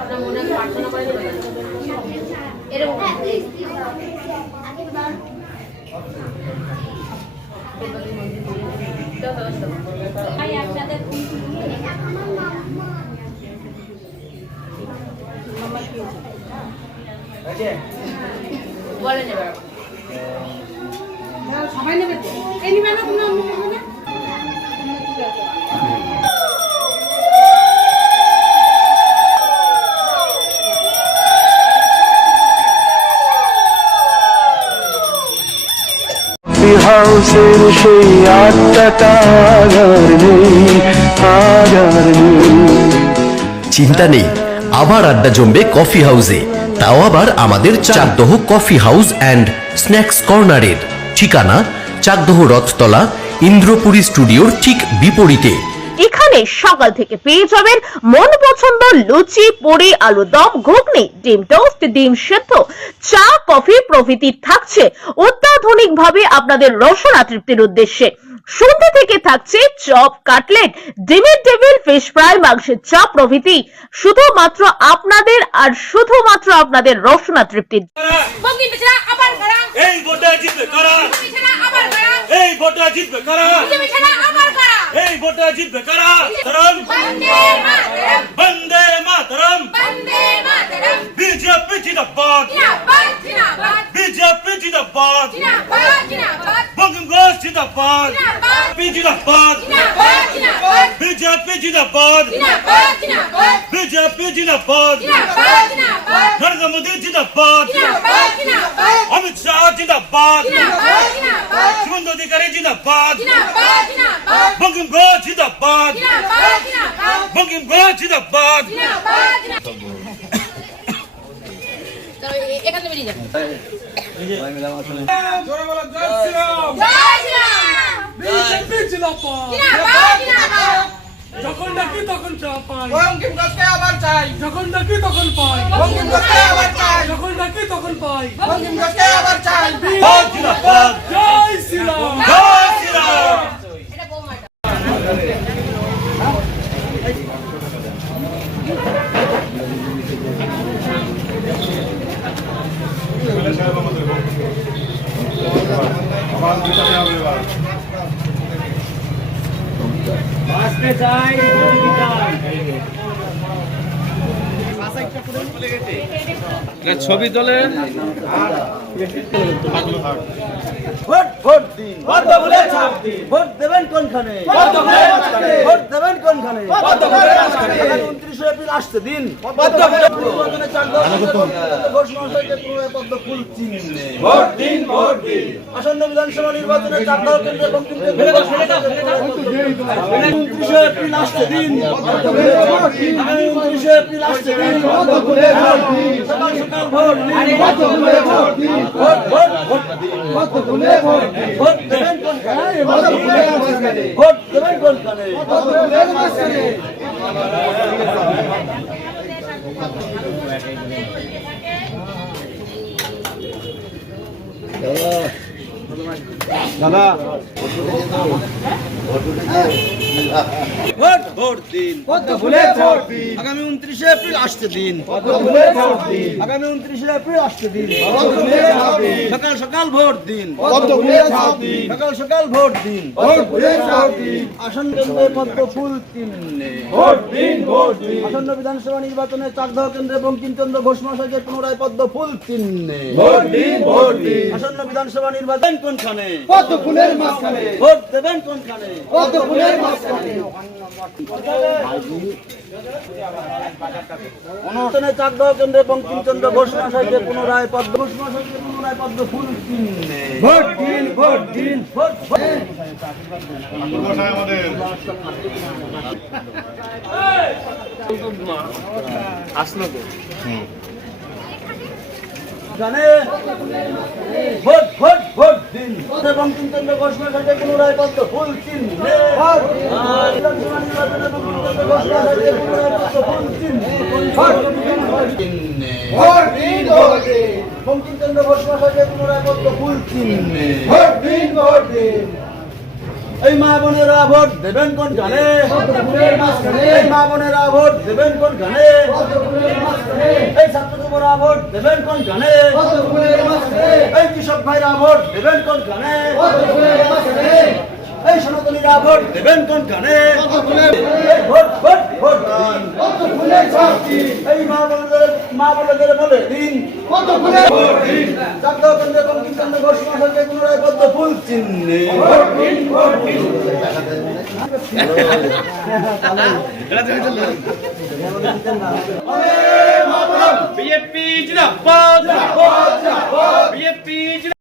আপনার মনে প্রার্থনা করে এরকম বলেন এবার সবাই নেবে এই নিবে না কোনো না হাউসের সেই আত্মাটা চিন্তা নেই, আবার আড্ডা জমবে কফি হাউসে, তাও আবার আমাদের Chakdah coffee house and snacks কর্নারের ঠিকানা চাকদহ রথতলা ইন্দ্রপুরী স্টুডিওর ঠিক বিপরীতে। এখানে সকাল থেকে পেয়ে যাবেন মন পছন্দ লুচি, পুরি, আলুর দম, ঘুগনি, ডিম টোস্ট, ডিম সেদ্ধ, চা, কফি প্রভৃতি থাকছে অত্যাধুনিক ভাবে আপনাদের রসনা তৃপ্তির উদ্দেশ্যে। সন্ধ্যা থেকে থাকছে চপ, কাটলেট, ডিমের টেবিল, ফিশ ফ্রাই, মাংসের চপ প্রভৃতি, শুধুমাত্র আপনাদের আর শুধুমাত্র আপনাদের রসনা তৃপ্তির। এই ভোটে জিতবে কারা? এই ভোটে জিতবে কারা? এই ভোটে জিতবে কারা? বন্দে মাতরম, বিজেপি জিন্দাবাদ, বিজেপি জিন্দাবাদ, বঙ্গম ঘোষ জিন্দাবাদ, জিন্দাবাদ, বিজেপি জিন্দাবাদ, বিজেপি জিন্দাবাদ, নরেন্দ্র মোদী জিন্দাবাদ, অমিত শাহ জিন্দাবাদ, শুভেন্দু অধিকারী জিন্দাবাদ, বঙ্গম ঘোষ জিন্দাবাদ, বঙ্গম ঘোষ জিন্দাবাদ। এখানে বেরিয়ে যাবেন। যখন ডাকি তখন চা পাই, বঙ্গম ঘোষকে আবার চাই, যখন ডাকি তখন পাই, বঙ্গম ঘোষকে আবার চাই, যখন ডাকি তখন পাই, বঙ্গম ঘোষকে আবার চাই। জিন্দাবাদ, জয় শ্রীরাম, জয় শ্রীরাম। এটা বৌমাটা ছবি তোলে। ভোট ভোট দিন, পদ্ম ফুলে ছাপ দিন, ভোট দেবেন কোনখানে, পদ্ম ফুলের মাঝখানে, ভোট দেবেন কোনখানে, পদ্ম ফুলের মাঝখানে। 29 এপ্রিল আসছে দিন, পদ্ম ফুলের নির্বাচনে ঘোষণা হয়েছে পদ্ম ফুল চিহ্নে ভোট দিন, ভোট দিন। আসন্ন বিধানসভা নির্বাচনে চাকদহ কেন্দ্রে বঙ্কিমচন্দ্র 29 এপ্রিল আসছে দিন, 29 এপ্রিল আসছে দিন, পদ্ম ফুলের ভোট দিন, সকাল সকাল ভোট দিন, পদ্ম ফুলের ভোট দিন, ভোট ভোট ভোট দিন, পদ্ম ফুলের ভোট দিন, ভোট দেবেন কোনখানে, পদ্ম ফুলের মাঝখানে, ভোট দেবেন কোনখানে, পদ্ম ফুলের মাঝখানে। দাদা ভোট ভোট দিন, পদ্ম ফুলের ভোট দিন, আগামী 29 এপ্রিল আসছে দিন, পদ্ম ফুলের ভোট দিন, আগামী 29 এপ্রিল আসছে দিন, পদ্ম ফুলের ভোট দিন, সকাল সকাল ভোট দিন, পদ্ম ফুলের ভোট দিন, সকাল সকাল ভোট দিন, পদ্ম ফুলের ভোট দিন। আসন্ন কেন্দ্রে পদ্ম ফুল চিহ্নে ভোট দিন, ভোট দিন। আসন্ন বিধানসভা নির্বাচনে চাকদহ কেন্দ্রে বঙ্কিমচন্দ্র ঘোষ মহাশয়কে পুনরায় পদ্ম ফুল চিহ্নে ভোট দিন, ভোট দিন। আসন্ন বিধানসভা নির্বাচন কোনখানে, পদ্ম ফুলের মাঝখানে, ভোট দেবেন কোনখানে, পদ্ম ফুলের মাঝখানে। অনুষ্ঠানে চাকদহ কেন্দ্রে বঙ্কিমচন্দ্র ঘোষ মহাশয়কে পুনরায় পদ্ম ফুল চিহ্নে ভোট দিন, ভোট দিন, ভোট দিন। জানে ভোট ভোট ভোট দিন, বঙ্কিমচন্দ্র ঘোষ মহাশয়কে পুনরায় পদ্ম ফুল চিহ্নে ভোট দিন, ভোট দিন, ভোট দিন। বঙ্কিমচন্দ্র ঘোষ মহাশয়কে পুনরায় পদ্ম ফুল চিহ্নে ভোট দিন, ভোট দিন। এই মা বোনেরা ভোট দেবেন কোন গানে? এই মা বোনেরা ভোট দেবেন কোন গানে? এই ছাত্র যুবরা ভোট দেবেন কোন গানে? এই কৃষক ভাইরা ভোট দেবেন কোন গানে? এই সনাতনীরা ভোট দেবেন কোন গানে? এই ভোট ভোট ভোট দিন। এই মা বোনেদের বলে দিন চাকদহ কেন্দ্রে বঙ্কিমচন্দ্র ঘোষ মহাশয়কে পুনরায় পদ্ম ফুল চিহ্নে বিএপি জিন্দাবাদ, বিএপি